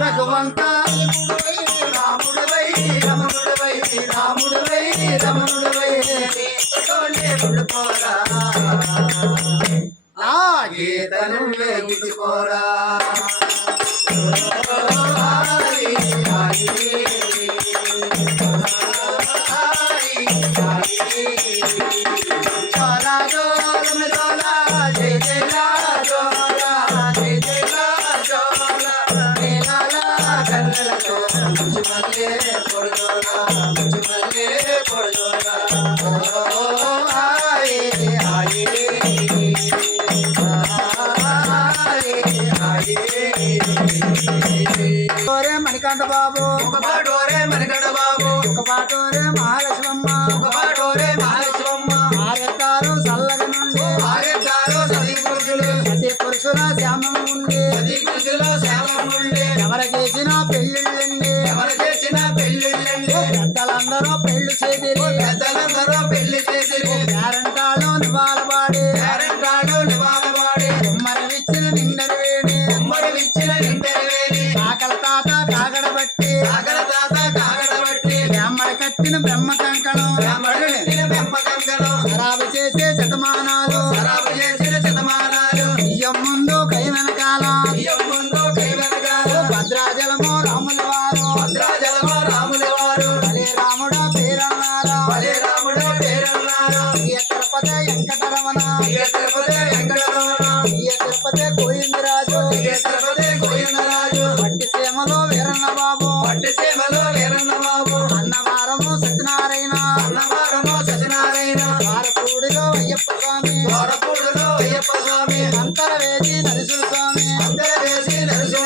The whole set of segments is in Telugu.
భగవంత రాముడువై రమణుడువై రాముడువై రమణుడువై తోనే గీతను వేగించుకోరా మణికంఠ బాబు. ఒక పాటోరే మణికంఠ బాబు. ఒక పాటోరే మహాలక్ష్మమ్మ. ఒక పాటోరే మహాలక్ష్మమ్మ. ఆరెత్తారు చల్లగ నుండి. ఆరెత్తారు సతీ పురుషులు. సతీ పురుషుల శ్యామం ఉండి సతీ పురుషుల శ్యామం కట్టిన బ్రహ్మ కంకణం. కట్టిన బ్రహ్మ కంకణం శరాబు చేసే శతమానాలు. శరాబు చేసిన శతమానాలు బియ్యం ముందు కై వెనకాల. బియ్యం ముందు కై వెనకాల భద్రాచలము రాముల వారు. భద్రాచలము రాముల వారు హరే రాముడు పేరన్నారు. హరే రాముడు పేరన్నారు. తిరుపతి వెంకటరమణ. తిరుపతి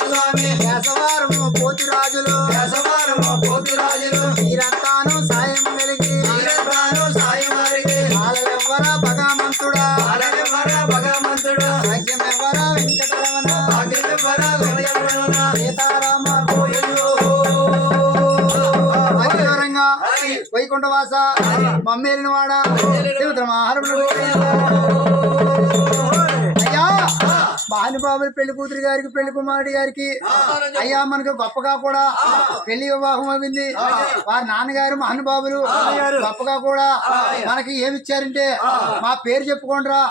స్వామి కేశవారము పోతురాజులు. కేశవారము పోతురాజులు. వీరంతాను సాయం కలిగి వీరంతాను సాయం కలిగి బాలెవ్వర భగవంతుడా? బాలెవ్వర భగవంతుడా? భాగ్యమెవ్వర వెంకటరమణ? భాగ్యమెవ్వర వెంకటరమణ? సీతారామ కోయిలు వైకుంఠవాస మమ్మేలిన వాడ అయ్యా! మహానుభావులు పెళ్ళి కూతురు గారికి పెళ్ళి కుమారుడి గారికి. అయ్యా మనకు గొప్పగా కూడా పెళ్ళి వివాహం అయింది. వారి నాన్నగారు మహానుభావులు. గొప్పగా కూడా మనకి ఏమి ఇచ్చారంటే మా పేరు చెప్పుకోండిరా.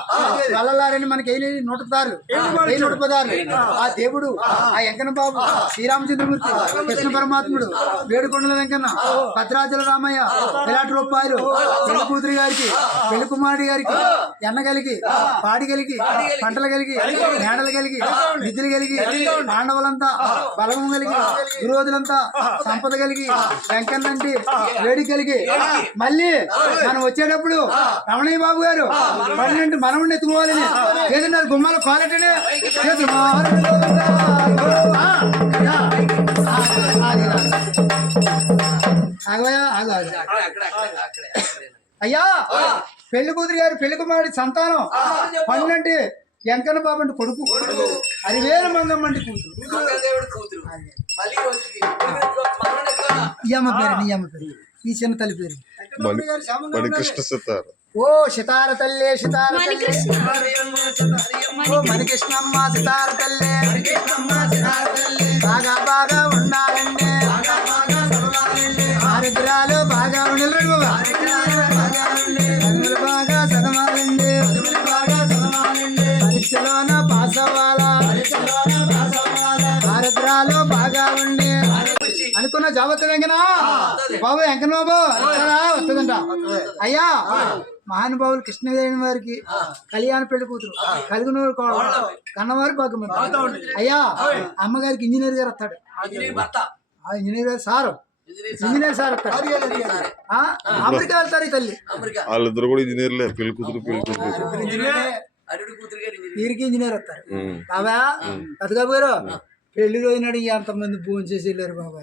వెళ్ళలారని మనకి ఏ నూటతారు ఏ నూటపదారు ఆ దేవుడు ఆ. వెంకన్న బాబు శ్రీరామచంద్రమూర్తి కృష్ణ పరమాత్ముడు వేడుకొండల వెంకన్న భద్రాచల రామయ్య విరాట్ రూపాయలు పెళ్ళి కూతురు గారికి పెళ్ళి కుమారుడి గారికి ఎన్న కలిగి పాడి కలిగి పంటలు కలిగి మేడలు కలిగి నిధులు కలిగి పాండవులంతా బలము కలిగి విరోధులంతా సంపద కలిగి వెంకన్నంటి వేడి కలిగి. మళ్ళీ మనం వచ్చేటప్పుడు రమణయ్య బాబు గారు పన్నెండు మనవుడిని ఎత్తుకోవాలని. ఏదన్నా గుమ్మాల ఆగు. అయ్యా పెళ్ళి కూతురు గారు పెళ్ళి కుమారుడి సంతానం పన్నెండు వెంకన్న బాబు అంటే కొడుకు. అది వేరు మంగమ్మ అంటే కూతురు. ఈ పేరు పేరు. చిన్న తల్లి పేరు. మణికృష్ణ సితార్. ఓ సితార తల్లి సితార ఓ మణికృష్ణమ్మ సితార తల్లి. బాగా బాగా ఉండాలండి ఉండి అనుకున్న జాబత్తు వెంకనా బాబు వెంకన బాబు? వస్తుందంట అయ్యా మహానుభావులు కృష్ణదేవి వారికి కళ్యాణ పెళ్ళి కూతురు. కలిగినోరు కోడలు కన్నవారి భాగ్యమంది అయ్యా అమ్మగారికి ఇంజనీర్ గారు వస్తాడు. ఇంజనీర్ భర్త. ఆ ఇంజనీర్ గారు సారు. Engineer sir. అమెరికా వెళ్తారు తల్లి. అమెరికా. వాళ్ళిద్దరు కూడా ఇంజనీర్లే. పెళ్ళి కూతురు పెళ్ళి కూతురు. వీరికి ఇంజనీర్ వస్తారు. బాబా పెద్దగాబు గారు పెళ్ళి రోజు నాడు ఎంతమంది భోజనం చేసి వెళ్ళారు బాబా.